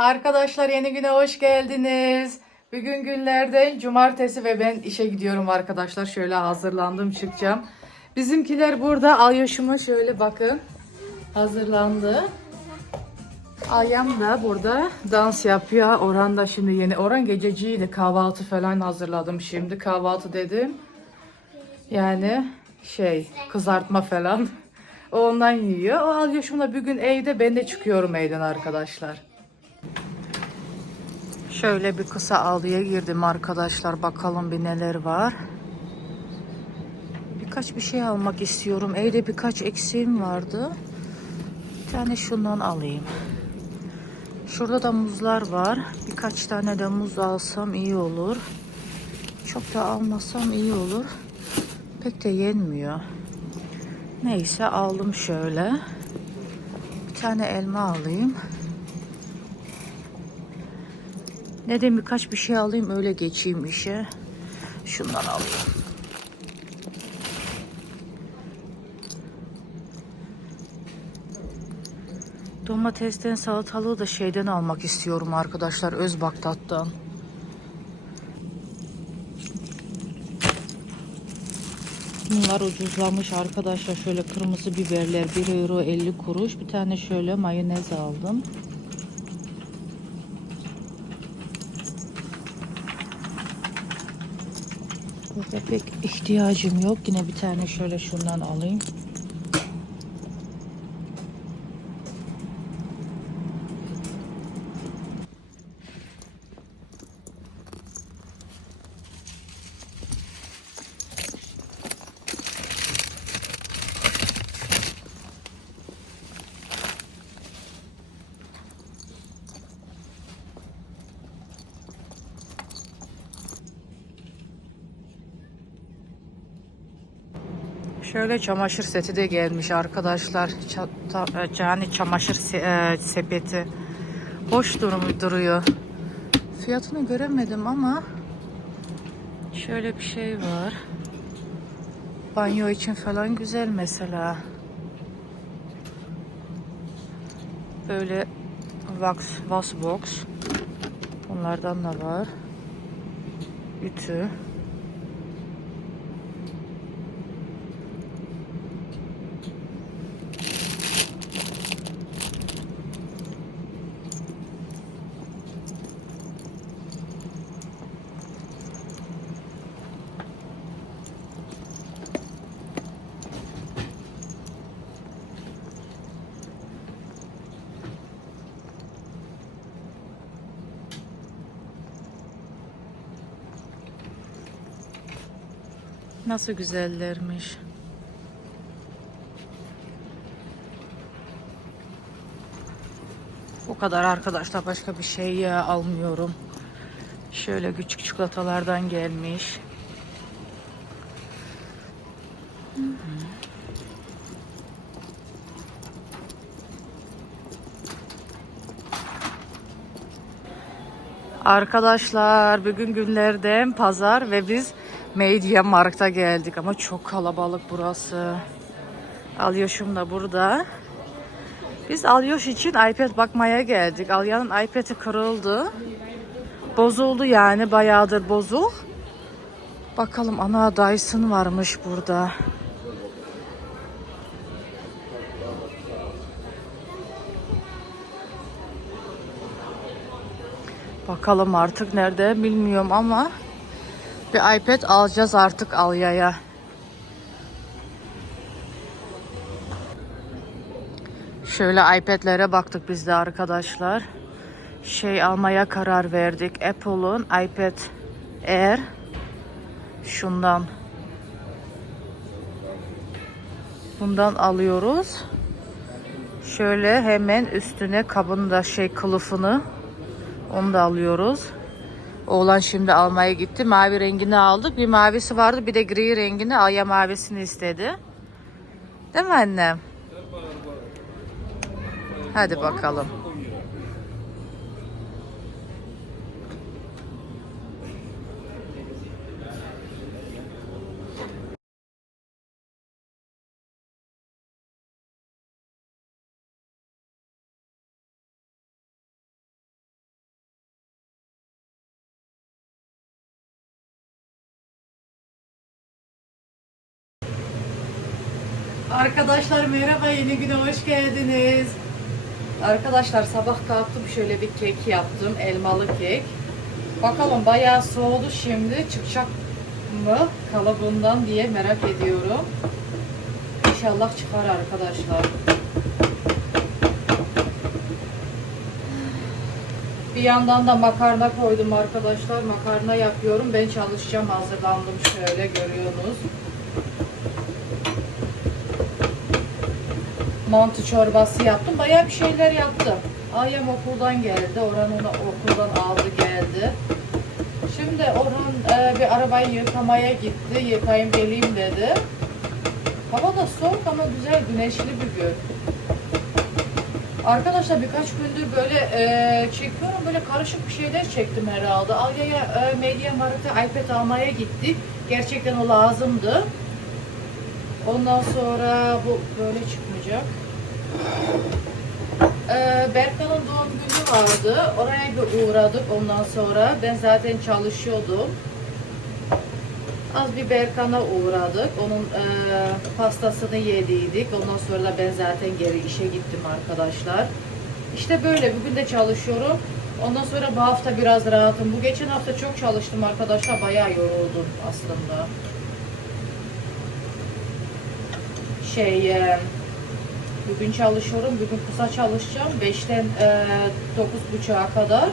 Arkadaşlar yeni güne hoş geldiniz. Bugün günlerden cumartesi ve ben işe gidiyorum arkadaşlar. Şöyle hazırlandım çıkacağım. Bizimkiler burada Alyoş'uma şöyle bakın. Hazırlandı. Ayam da burada dans yapıyor. Orhan da şimdi yeni. Orhan gececiydi. Kahvaltı falan hazırladım şimdi. Kahvaltı dedim. Yani şey kızartma falan. O ondan yiyor. O Alyoş'umla bugün evde. Ben de çıkıyorum evden arkadaşlar. Şöyle bir kısa aldıya girdim arkadaşlar. Bakalım bir neler var. Birkaç bir şey almak istiyorum. Evde birkaç eksiğim vardı. Bir tane şundan alayım. Şurada da muzlar var. Birkaç tane de muz alsam iyi olur. Çok da almasam iyi olur. Pek de yenmiyor. Neyse aldım şöyle. Bir tane elma alayım. Ne de birkaç bir şey alayım öyle geçeyim işe. Şundan alayım. Domatesten salatalığı da şeyden almak istiyorum arkadaşlar. Özbaktat'tan. Bunlar ucuzlamış arkadaşlar. Şöyle kırmızı biberler 1 euro 50 kuruş. Bir tane şöyle mayonez aldım. Burada pek ihtiyacım yok. Yine bir tane şöyle şundan alayım. Şöyle çamaşır seti de gelmiş arkadaşlar. E, yani çamaşır se- e, sepeti. Hoş durum duruyor. Fiyatını göremedim ama şöyle bir şey var. Banyo için falan güzel mesela. Böyle wax, wax box. Bunlardan da var. Ütü. Nasıl güzellermiş. O kadar arkadaşlar başka bir şey almıyorum. Şöyle küçük çikolatalardan gelmiş. Arkadaşlar bugün günlerden pazar ve biz Media Markt'a geldik ama çok kalabalık burası. Alyoş'um da burada. Biz Alyoş için iPad bakmaya geldik. Alya'nın iPad'i kırıldı. Bozuldu yani bayağıdır bozuk. Bakalım ana Dyson varmış burada. Bakalım artık nerede bilmiyorum ama bir iPad alacağız artık Alya'ya. Şöyle iPad'lere baktık biz de arkadaşlar. Şey almaya karar verdik. Apple'un iPad Air. Şundan. Bundan alıyoruz. Şöyle hemen üstüne kabın da şey kılıfını onu da alıyoruz. Oğlan şimdi almaya gitti. Mavi rengini aldık. Bir mavisi vardı bir de gri rengini. Aya mavisini istedi. Değil mi annem? Hadi bakalım. Arkadaşlar merhaba yeni güne hoş geldiniz. Arkadaşlar sabah kalktım şöyle bir kek yaptım elmalı kek. Bakalım bayağı soğudu şimdi çıkacak mı kalıbından diye merak ediyorum. İnşallah çıkar arkadaşlar. Bir yandan da makarna koydum arkadaşlar. Makarna yapıyorum. Ben çalışacağım. Hazırlandım şöyle görüyorsunuz. Mantı çorbası yaptım. Bayağı bir şeyler yaptım. Ayem okuldan geldi. Orhan onu okuldan aldı geldi. Şimdi Orhan e, bir arabayı yıkamaya gitti. Yıkayayım geleyim dedi. Hava da soğuk ama güzel güneşli bir gün. Arkadaşlar birkaç gündür böyle e, çekiyorum. Böyle karışık bir şeyler çektim herhalde. Alya'ya e, Media Markt'a iPad almaya gittik. Gerçekten o lazımdı. Ondan sonra bu böyle çıkmayacak. Ee, Berkan'ın doğum günü vardı. Oraya bir uğradık ondan sonra. Ben zaten çalışıyordum. Az bir Berkan'a uğradık. Onun e, pastasını yediydik. Ondan sonra da ben zaten geri işe gittim arkadaşlar. İşte böyle. Bugün de çalışıyorum. Ondan sonra bu hafta biraz rahatım. Bu geçen hafta çok çalıştım arkadaşlar. Bayağı yoruldum aslında. Şey, e, bugün çalışıyorum. Bugün kısa çalışacağım. 5'ten e, 9.30'a kadar.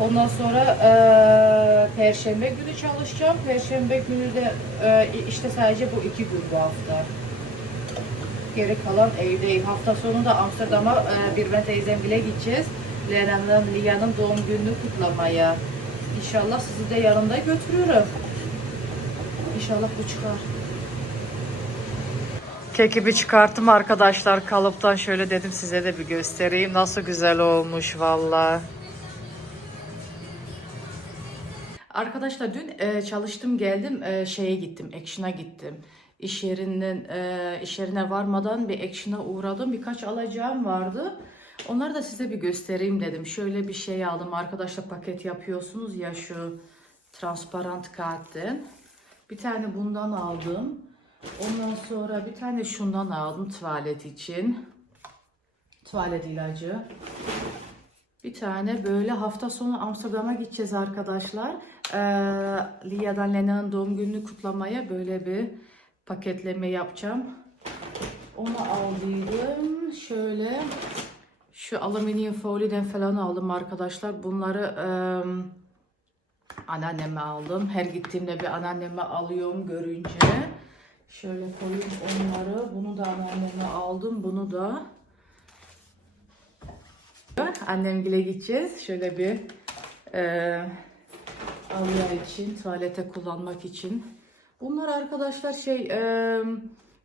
Ondan sonra e, Perşembe günü çalışacağım. Perşembe günü de e, işte sadece bu iki gün bu hafta. Geri kalan evdeyim. Hafta sonu da Amsterdam'a e, bir ben teyzemgile gideceğiz. Lena'nın, Lia'nın doğum gününü kutlamaya. İnşallah sizi de yanımda götürüyorum. İnşallah bu çıkar. Keki bir çıkarttım arkadaşlar kalıptan şöyle dedim size de bir göstereyim. Nasıl güzel olmuş valla. Arkadaşlar dün e, çalıştım geldim e, şeye gittim Action'a gittim. İş yerinden e, iş yerine varmadan bir Action'a uğradım. Birkaç alacağım vardı. Onları da size bir göstereyim dedim. Şöyle bir şey aldım arkadaşlar paket yapıyorsunuz ya şu transparent kağıttan. Bir tane bundan aldım. Ondan sonra bir tane şundan aldım tuvalet için. Tuvalet ilacı. Bir tane böyle hafta sonu Amsterdam'a gideceğiz arkadaşlar. Ee, Lia'dan Lena'nın doğum gününü kutlamaya böyle bir paketleme yapacağım. Onu aldıydım. Şöyle şu alüminyum folyodan falan aldım arkadaşlar. Bunları e, anneanneme aldım. Her gittiğimde bir anneanneme alıyorum görünce. Şöyle koyayım onları. Bunu da anneanneme aldım. Bunu da annemgile gideceğiz. Şöyle bir e, alya için, tuvalete kullanmak için. Bunlar arkadaşlar şey e,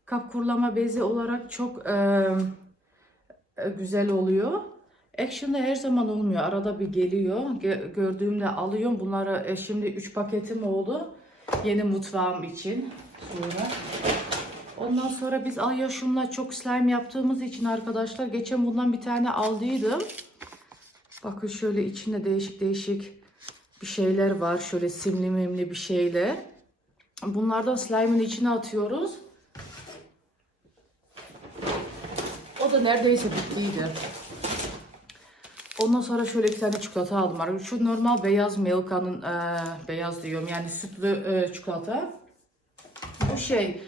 kap kurulama bezi olarak çok e, e, güzel oluyor. Action'da her zaman olmuyor. Arada bir geliyor. Gö- gördüğümde alıyorum. Bunları e, şimdi 3 paketim oldu. Yeni mutfağım için. Sonra. Ondan sonra biz Alya şunla çok slime yaptığımız için arkadaşlar geçen bundan bir tane aldıydım. Bakın şöyle içinde değişik değişik bir şeyler var. Şöyle simli mimli bir şeyle. Bunlardan slime'ın içine atıyoruz. O da neredeyse bittiydi. Ondan sonra şöyle bir tane çikolata aldım. Şu normal beyaz Milka'nın e, beyaz diyorum yani sütlü e, çikolata. Şey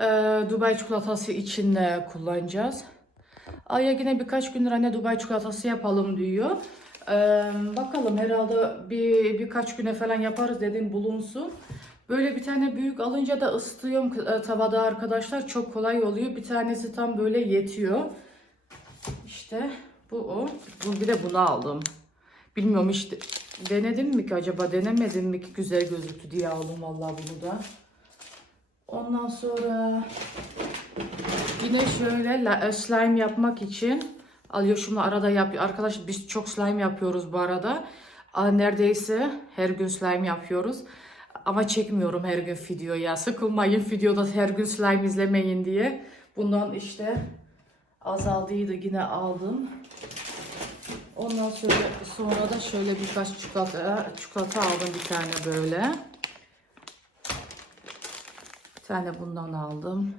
e, Dubai çikolatası için e, kullanacağız. Aya yine birkaç gündür anne Dubai çikolatası yapalım diyor. E, bakalım herhalde bir birkaç güne falan yaparız dedim bulunsun. Böyle bir tane büyük alınca da ısıtıyorum e, tavada arkadaşlar. Çok kolay oluyor. Bir tanesi tam böyle yetiyor. İşte bu o. Bir de bunu aldım. Bilmiyorum işte denedim mi ki acaba denemedim mi ki güzel gözüktü diye aldım vallahi bunu da. Ondan sonra yine şöyle e, slime yapmak için alıyor şunu arada yapıyor. Arkadaşlar biz çok slime yapıyoruz bu arada. Neredeyse her gün slime yapıyoruz. Ama çekmiyorum her gün video ya. Sıkılmayın videoda her gün slime izlemeyin diye. Bundan işte azaldıydı yine aldım. Ondan sonra, sonra da şöyle birkaç çikolata, çikolata aldım bir tane böyle. Bir tane bundan aldım.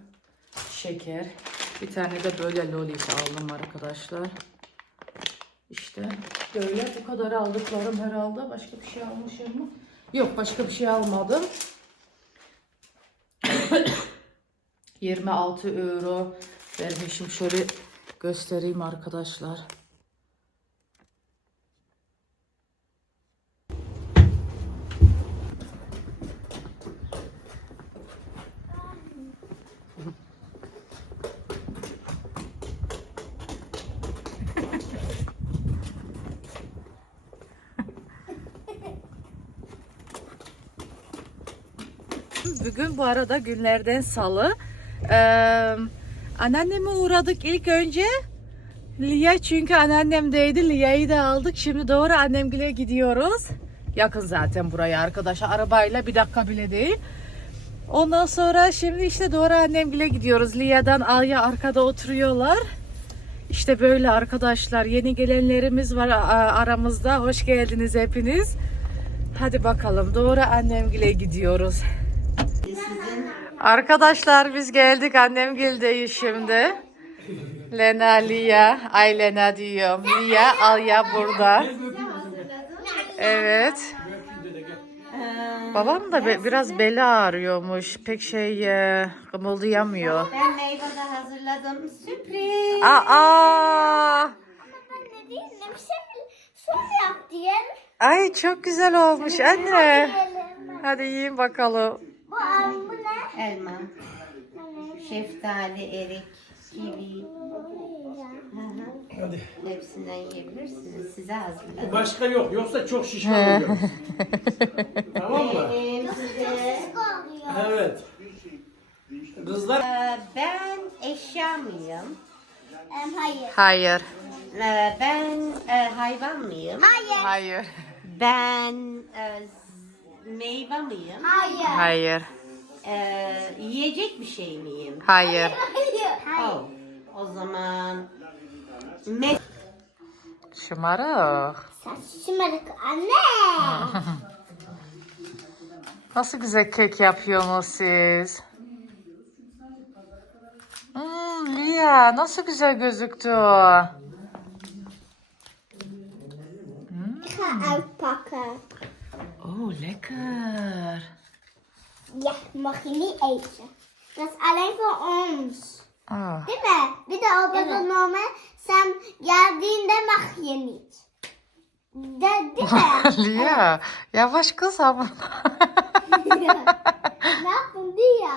Şeker. Bir tane de böyle lolita aldım arkadaşlar. İşte böyle bu kadar aldıklarım herhalde. Başka bir şey almışım mı? Yok başka bir şey almadım. 26 euro vermişim. Şöyle göstereyim arkadaşlar. Bugün bu arada günlerden salı. Ee, anneanneme uğradık ilk önce. Lia çünkü anneannemdeydi. Lia'yı da aldık. Şimdi doğru annemgile gidiyoruz. Yakın zaten buraya arkadaşlar. Arabayla bir dakika bile değil. Ondan sonra şimdi işte doğru annemgile gidiyoruz. Lia'dan Alya arkada oturuyorlar. İşte böyle arkadaşlar. Yeni gelenlerimiz var aramızda. Hoş geldiniz hepiniz. Hadi bakalım doğru annemgile gidiyoruz. Arkadaşlar biz geldik annemgildeyiz şimdi. Lena, Lia. Ay Lena diyorum. Lia, Alya burada. Evet. Babam da be- biraz beli ağrıyormuş. Pek şey e, kımıldayamıyor. Ben meyve de hazırladım. Sürpriz. Aa! Ay çok güzel olmuş anne. Hadi yiyin bakalım. Bu? Elma, şeftali, erik, kivi. Hadi. Hepsinden yiyebilirsiniz. Size hazırladım. Başka yok. Yoksa çok şişman oluyoruz. tamam mı? Benim size... oluyor. Evet. Kızlar Ee, Ben eşya mıyım? Hayır. Hayır. Ee, Ben e, hayvan mıyım? Hayır. Hayır. Ben e, meyve miyim? Hayır. Hayır. Ee, Yiyecek bir şey miyim? Hayır. Hayır. Oh, o zaman... Me Şımarık. Sen şımarık anne. Nasıl güzel kek yapıyorsunuz siz? Hmm, Lia nasıl güzel gözüktü. Alpaka. Oh lekker. Ja, mag je niet eten. Dat is alleen voor ons. Ah, Değil mi? Bir de o evet. sen geldiğinde mag je niet. De, değil mi? Lia yavaş kız ama. ne yaptın diye?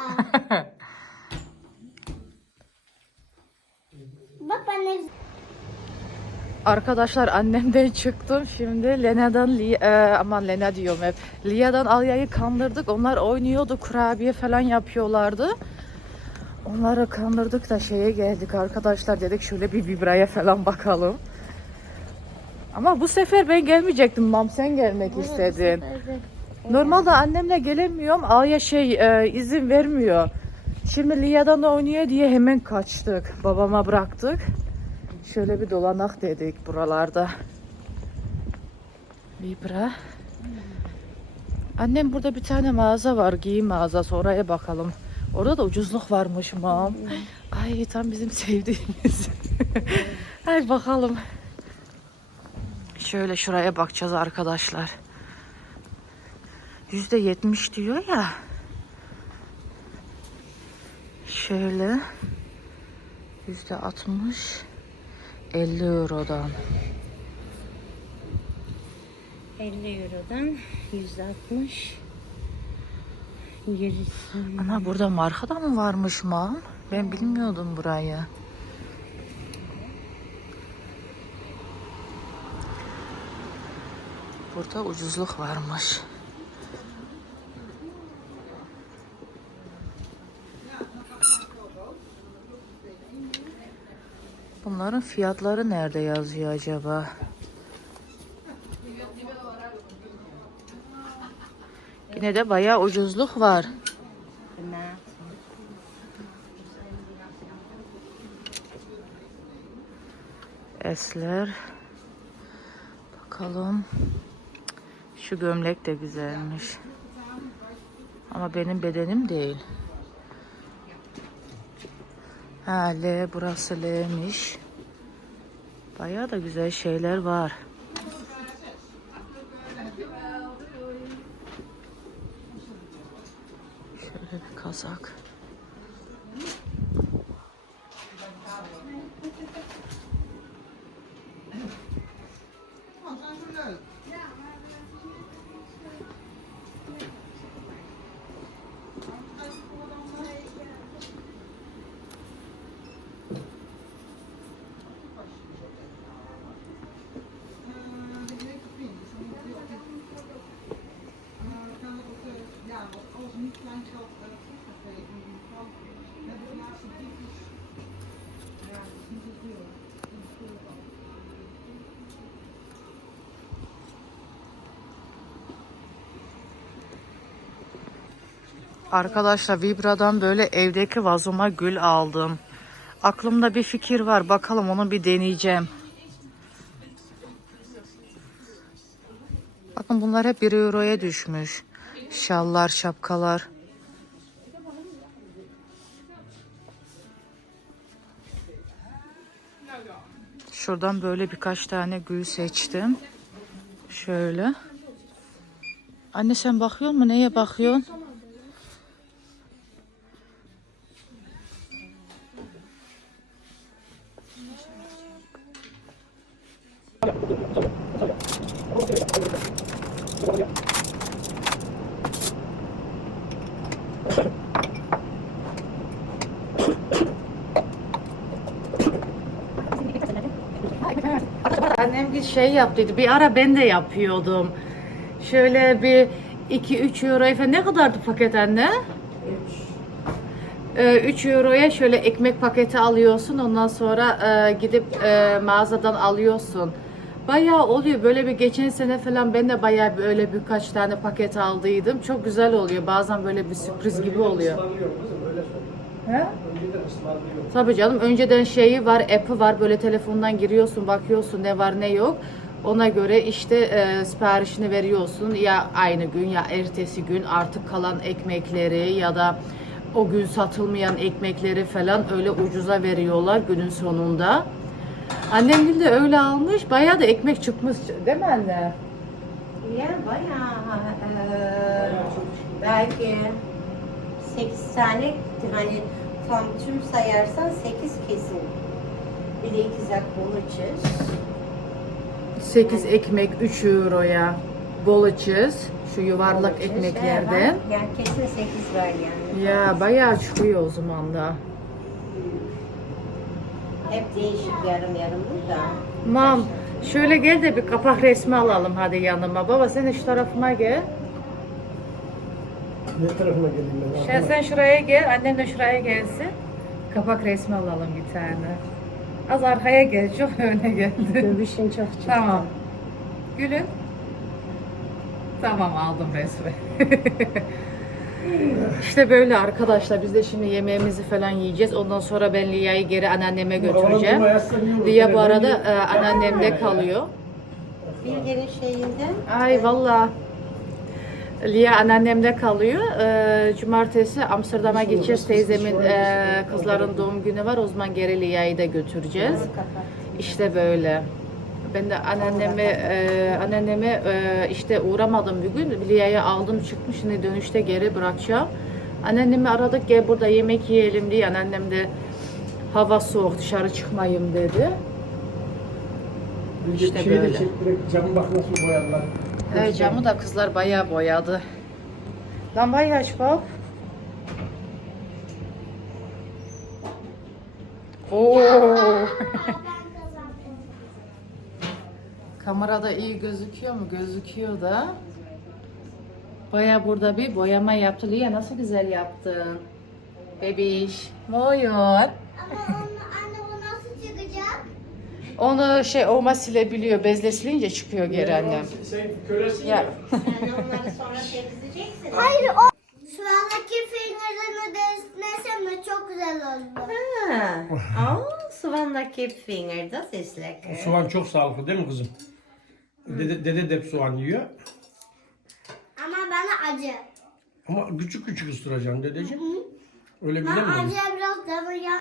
Bak ben ne Arkadaşlar annemden çıktım. Şimdi Lena'dan e, aman Lena diyorum hep. Lia'dan Alya'yı kandırdık. Onlar oynuyordu kurabiye falan yapıyorlardı. Onları kandırdık da şeye geldik arkadaşlar. Dedik şöyle bir vibraya falan bakalım. Ama bu sefer ben gelmeyecektim. Mam sen gelmek istedin. normalde annemle gelemiyorum. Alya şey e, izin vermiyor. Şimdi Lia'dan da oynuyor diye hemen kaçtık. Babama bıraktık Şöyle bir dolanak dedik buralarda. Vibra. Annem burada bir tane mağaza var. Giyim mağazası. Oraya bakalım. Orada da ucuzluk varmış mam. Ay tam bizim sevdiğimiz. Ay bakalım. Şöyle şuraya bakacağız arkadaşlar. Yüzde yetmiş diyor ya. Şöyle. Yüzde altmış. 50 eurodan. 50 Euro'dan 160 gerisi. Ama burada marka da mı varmış mam? Ben bilmiyordum burayı. Burada ucuzluk varmış. Bunların fiyatları nerede yazıyor acaba? Yine de bayağı ucuzluk var. Esler. Bakalım. Şu gömlek de güzelmiş. Ama benim bedenim değil. Ha burası L'miş. Bayağı da güzel şeyler var. Şöyle bir kazak. Arkadaşlar Vibra'dan böyle evdeki vazoma gül aldım. Aklımda bir fikir var. Bakalım onu bir deneyeceğim. Bakın bunlar hep 1 euroya düşmüş. Şallar, şapkalar. Şuradan böyle birkaç tane gül seçtim. Şöyle. Anne sen bakıyor mu? Neye bakıyorsun? Annem bir şey yaptıydı. Bir ara ben de yapıyordum. Şöyle bir 2-3 euroya falan. Ne kadardı paket anne? 3 euroya şöyle ekmek paketi alıyorsun. Ondan sonra e, gidip e, mağazadan alıyorsun. Bayağı oluyor. Böyle bir geçen sene falan ben de bayağı böyle birkaç tane paket aldıydım. Çok güzel oluyor. Bazen böyle bir sürpriz gibi oluyor. Söyle. He? Tabii canım önceden şeyi var, app'ı var. Böyle telefondan giriyorsun, bakıyorsun ne var ne yok. Ona göre işte e, siparişini veriyorsun. Ya aynı gün ya ertesi gün artık kalan ekmekleri ya da o gün satılmayan ekmekleri falan öyle ucuza veriyorlar günün sonunda. Annem de öyle almış. Bayağı da ekmek çıkmış değil mi anne? Ya bayağı eee, belki 8 tane hani tam tüm sayarsan 8 kesin. Bir de iki zak bulacağız. 8 ekmek 3 euroya. Bol cheese, şu yuvarlak ekmeklerden. Yani kesin 8 var yani. Ya bayağı çıkıyor o zaman da. Hep değişik yarım yarım da. Mam şöyle gel de bir kapak resmi alalım hadi yanıma. Baba sen şu tarafıma gel. Ne tarafına geleyim ben? Şey, sen şuraya gel, annem de şuraya gelsin. Kapak resmi alalım bir tane. Az arkaya gel, çok öne geldi. Göbüşün çok çıktı. tamam. Gülün. Tamam aldım resmi. işte böyle arkadaşlar biz de şimdi yemeğimizi falan yiyeceğiz. Ondan sonra ben Lia'yı geri anneanneme götüreceğim. Lia bu arada e, anneannemde kalıyor. Bilge'nin şeyinden Ay valla. Lia anneannemde kalıyor. Ee, cumartesi Amsterdam'a gideceğiz. Teyzemin e, kızların doğum günü var. O zaman geri Lia'yı da götüreceğiz. İşte böyle. Ben de anneanneme, e, anneanneme e, işte uğramadım bugün. Lia'yı aldım çıktım. Şimdi dönüşte geri bırakacağım. Anneannemi aradık gel burada yemek yiyelim diye. Anneannem de hava soğuk dışarı çıkmayayım dedi. İşte böyle. camı bak nasıl boyadılar. Evet camı da kızlar bayağı boyadı. Lambayı aç bak. Oo. Kamerada iyi gözüküyor mu? Gözüküyor da. Bayağı burada bir boyama yaptı. Lia nasıl güzel yaptın. Bebiş. Moyun. Ama onu, anne o nasıl çıkacak? Onu şey oma silebiliyor. Bezle silince çıkıyor geri annem. Sen kölesin Ya. ya. Sen onları sonra temizleyeceksin. Hayır o. Şu andaki fingerini desnesem de çok güzel oldu. Ha. Oh, Svanna Kipfinger, das ist lecker. Soğan çok sağlıklı değil mi kızım? Dede, dede de hep soğan yiyor. Ama bana acı. Ama küçük küçük ısıracaksın dedeciğim. Öyle Ben bilemem. acıya biraz Tamam ya.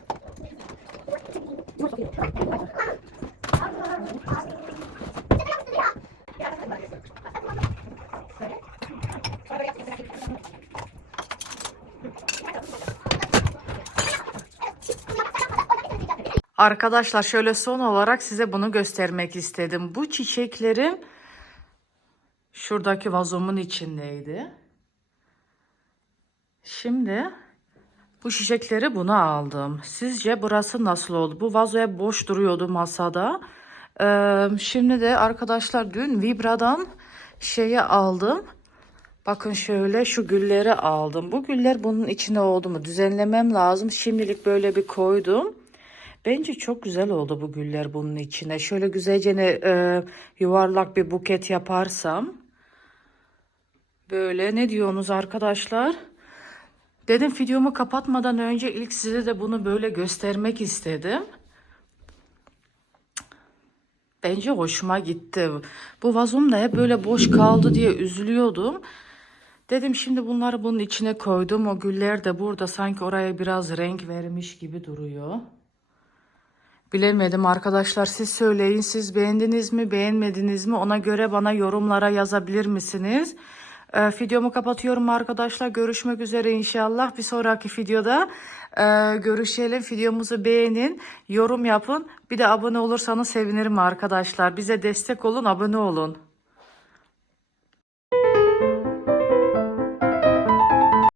Arkadaşlar şöyle son olarak size bunu göstermek istedim. Bu çiçeklerim şuradaki vazomun içindeydi. Şimdi bu çiçekleri buna aldım. Sizce burası nasıl oldu? Bu vazoya boş duruyordu masada. Ee, şimdi de arkadaşlar dün Vibra'dan şeyi aldım. Bakın şöyle şu gülleri aldım. Bu güller bunun içine oldu mu? Düzenlemem lazım. Şimdilik böyle bir koydum. Bence çok güzel oldu bu güller bunun içine. Şöyle güzelce ne, e, yuvarlak bir buket yaparsam. Böyle ne diyorsunuz arkadaşlar? Dedim videomu kapatmadan önce ilk size de bunu böyle göstermek istedim. Bence hoşuma gitti. Bu vazom da hep böyle boş kaldı diye üzülüyordum. Dedim şimdi bunları bunun içine koydum. O güller de burada sanki oraya biraz renk vermiş gibi duruyor. Bilemedim. Arkadaşlar siz söyleyin siz beğendiniz mi beğenmediniz mi? Ona göre bana yorumlara yazabilir misiniz? Ee, videomu kapatıyorum arkadaşlar. Görüşmek üzere inşallah. Bir sonraki videoda e, görüşelim. Videomuzu beğenin yorum yapın. Bir de abone olursanız sevinirim arkadaşlar. Bize destek olun abone olun.